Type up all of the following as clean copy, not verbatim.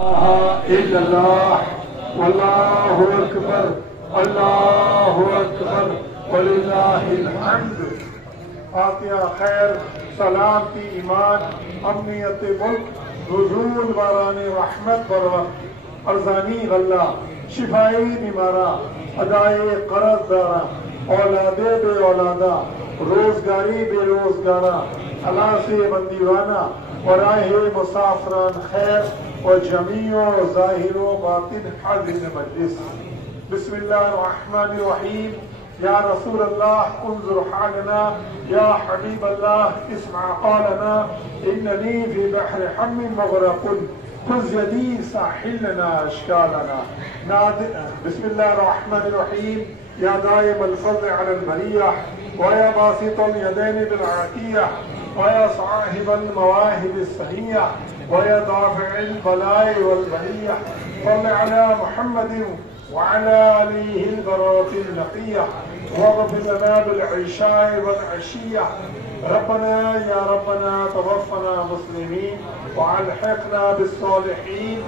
الا اللہ واللہ اکبر اللہ اکبر وللہ الحمد۔ فاتحہ خیر، سلامتی ایمان، امنیت ملک، نزول باران رحمت بر وقت، ارزانی غلہ، شفائی بیمارہ، ادائے قرض دارہ، اولاد بے اولادہ، روزگاری بے روزگارہ، خلاص بندیوانہ، وراہ مسافران خیر و جمیع ظاہر و باطن حاضر مجلس۔ بسم اللہ الرحمن الرحیم۔ یا رسول اللہ انظر حالنا، یا حبیب اللہ اسمع قالنا، اننی فی بحر حم مغرق، خذ یدی ساحل لنا اشکالنا۔ بسم اللہ الرحمن الرحیم۔ یا دائم الفضل علی البریہ، ویا باسط الیدین بالعطیہ، ویا صاحب المواہب السنیہ، ویا دافع البلاء والبلیہ، صل علی محمد وعلى آله البراءة النقية، واغفر لنا بالعشاء والعشية، ربنا يا ربنا توفنا مسلمين وألحقنا بالصالحين،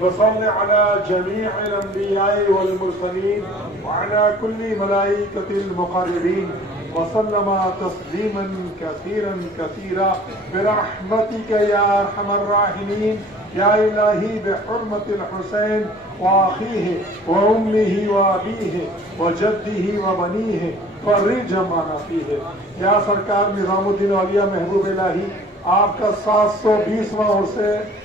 وصل على جميع الأنبياء والمرسلين وعلى كل ملائكة المقربين، وسلم تسليما كثيرا كثيرا برحمتك يا أرحم الراحمين۔ یا الہی بحرمت الحسین وآخیہ وامہ وابیہ وجدہ وبنیہ فرج ما فیہ۔ یا سرکار نظام الدین اولیاء محبوب الہی، آپ کا 720واں عرص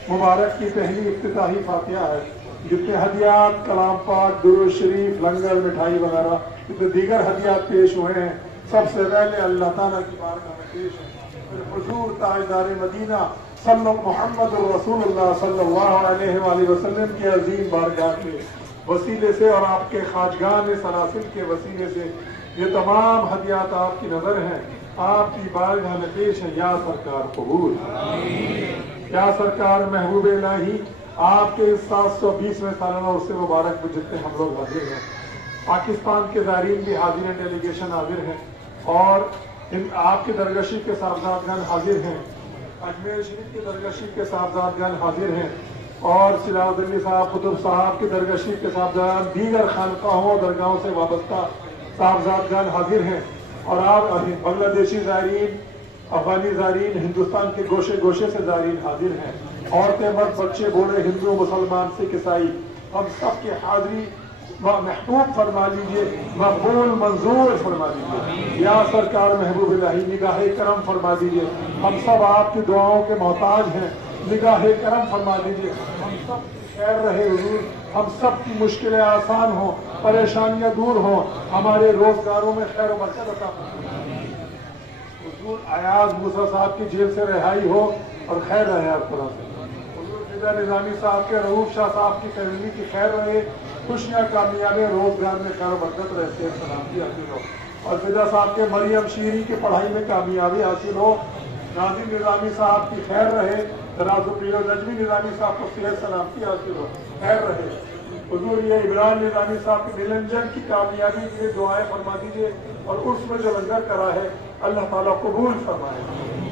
مبارک کی پہلی افتتاحی فاتحہ ہے۔ جتنے ہدیات کلام پاک، درود شریف، لنگر، مٹھائی وغیرہ جتنے دیگر ہدیات پیش ہوئے ہیں، سب سے پہلے اللہ تعالیٰ کی بارگاہ میں پیش ہیں۔ حضور تاجدار مدینہ محمد الرسول اللہ صلی اللہ علیہ وآلہ وسلم کے عظیم بارگاہ کے وسیلے سے اور آپ کے خواجگان سلاسل کے وسیلے سے یہ تمام ہدیات آپ کی نظر ہیں، آپ کی بارگاہ میں پیش ہیں۔ یا سرکار قبول، یا سرکار محبوب الہی، آپ کے 720ویں سالانہ عرص مبارک میں جتنے ہم لوگ حاضر ہیں، پاکستان کے زائرین بھی حاضر ہیں، ڈیلیگیشن حاضر ہیں، اور آپ کے درگشی کے صاحبزادگان حاضر ہیں، اجمیر شریف کے درگشی کے صاحبزادگان حاضر ہیں، اور سراج الدین صاحب قطب صاحب کے درگشی کے صاحبزادگان، دیگر خانقاہوں اور درگاہوں سے وابستہ صاحبزادگان حاضر ہیں، اور آپ بنگلہ دیشی زائرین، افغانی زائرین، ہندوستان کے گوشے گوشے سے زائرین حاضر ہیں، عورتیں، مرد، بچے، بوڑھے، ہندو، مسلمان، سکھ، عیسائی، ہم سب کی حاضری محبوب فرما لیجئے، مقبول منظور فرما لیجئے۔ یا سرکار محبوب الہی، نگاہ کرم فرما دیجئے، ہم سب آپ کی دعاؤں کے محتاج ہیں، نگاہ کرم فرما دیجئے، ہم سب کی خیر رہے حضور، ہم سب کی مشکلیں آسان ہوں، پریشانیاں دور ہوں، ہمارے روزگاروں میں خیر و برکت عطا فرمائے۔ حضور ایاز موسیٰ صاحب کی جیل سے رہائی ہو اور خیر رہے ہر طرح سے۔ حضور فدا نظامی صاحب کے، رؤوف شاہ صاحب کی فیملی کی خیر رہے، خوشیاں، کامیابی، روزگار میں خیر و برکت رہے، صحت سلامتی حاصل ہو، اور فدا صاحب کے مریم شیری کی پڑھائی میں کامیابی حاصل ہو، ناظم نظامی صاحب کی خیر رہے، راز و پیر نجمی نظامی صاحب کو صحت سلامتی حاصل ہو، خیر رہے۔ حضور یہ عمران نظامی صاحب کے نلنجن کی کامیابی کے لیے دعائیں فرما دیجیے، اور اس میں جو لنگر کرا ہے اللہ تعالیٰ قبول فرمائے۔